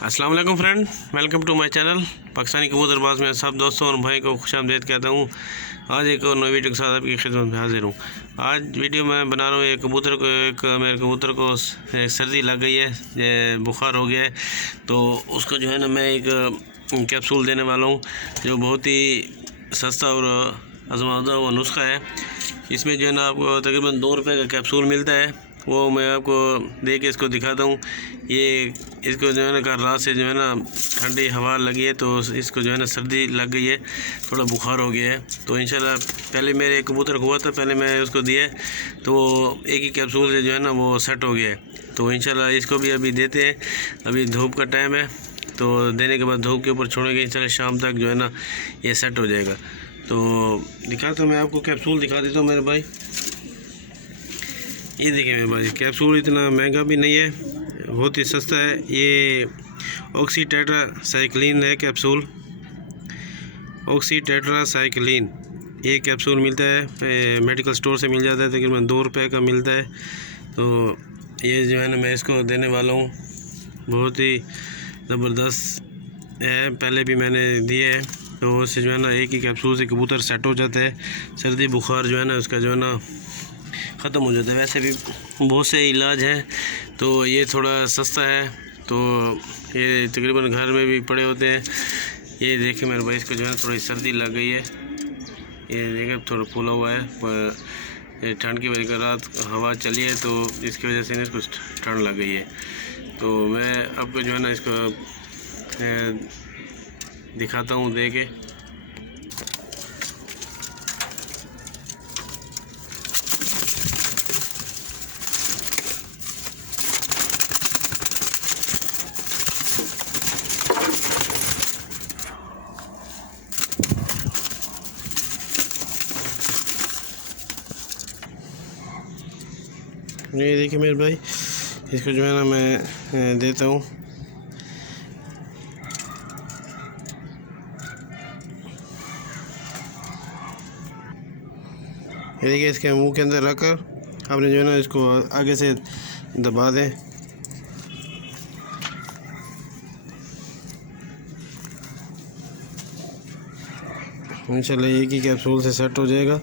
अस्सलाम वालेकुम friend, welcome to my channel Pakistani Kabootarbaz में सब दोस्तों और भाई को खुशामदीद कहता हूँ। आज एक और नई वीडियो के साथ आपकी खिदमत में हाजिर हूँ। आज वीडियो मैं बना रहा हूँ एक मेरे कबूतर को सर्दी लग गई है, ये बुखार हो गया है, तो उसको जो है ना मैं एक कैप्सूल देने वाला हूँ जो बहुत ही सस्ता और आजमादा हुआ नुस्खा है। इसमें जो है ना आपको तकरीबन 2 रुपये का कैप्सूल मिलता है, वो मैं आपको दे के इसको दिखाता हूँ। ये इसको जो है ना रात से जो है ना ठंडी हवा लगी है, तो इसको जो है ना सर्दी लग गई है, थोड़ा बुखार हो गया है। तो इंशाल्लाह पहले मेरे कबूतर को हुआ था, पहले मैं उसको दिए तो एक ही कैप्सूल से जो है ना वो सेट हो गया है। तो इंशाल्लाह इसको भी अभी देते हैं, अभी धूप का टाइम है, तो देने के बाद धूप के ऊपर छोड़ेंगे, इंशाल्लाह शाम तक जो है ना ये सेट हो जाएगा। तो दिखाता हूँ मैं आपको, कैप्सूल दिखा देता हूँ मेरे भाई। ये देखिए मेरे भाई, कैप्सूल इतना महंगा भी नहीं है, बहुत ही सस्ता है। ये ऑक्सीटेट्रासाइक्लिन है कैप्सूल, ऑक्सीटेट्रासाइक्लिन ये कैप्सूल मिलता है, मेडिकल स्टोर से मिल जाता है, तकरीबन 2 रुपये का मिलता है। तो ये जो है ना मैं इसको देने वाला हूँ, बहुत ही ज़बरदस्त है, पहले भी मैंने दिए है। तो उससे जो है ना एक ही कैप्सूल से कबूतर सेट हो जाता है, सर्दी बुखार जो है ना उसका जो है ना ख़त्म हो जाता है। वैसे भी बहुत से इलाज हैं, तो ये थोड़ा सस्ता है, तो ये तकरीबन घर में भी पड़े होते हैं। ये देखिए मेरे भाई, इसको जो है थोड़ी सर्दी लग गई है, ये देखिए थोड़ा फूला हुआ है, ये ठंड की वजह से रात हवा चली है, तो इसकी वजह से इसको ठंड लग गई है। तो मैं आपको जो है ना इसको दिखाता हूँ दे के। ये देखिए मेरे भाई, इसको जो है ना मैं देता हूँ। ये देखिए, इसके मुंह के अंदर रखकर आपने जो है ना इसको आगे से दबा दें। इंशाल्लाह एक ही कैप्सूल से सेट हो जाएगा।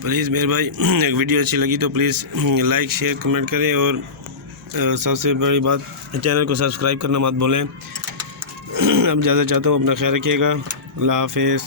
प्लीज़ मेरे भाई, एक वीडियो अच्छी लगी तो प्लीज़ लाइक शेयर कमेंट करें, और सबसे बड़ी बात चैनल को सब्सक्राइब करना मत भूलें। अब ज़्यादा चाहता हूँ, अपना ख्याल रखिएगा। अल्लाह हाफिज़।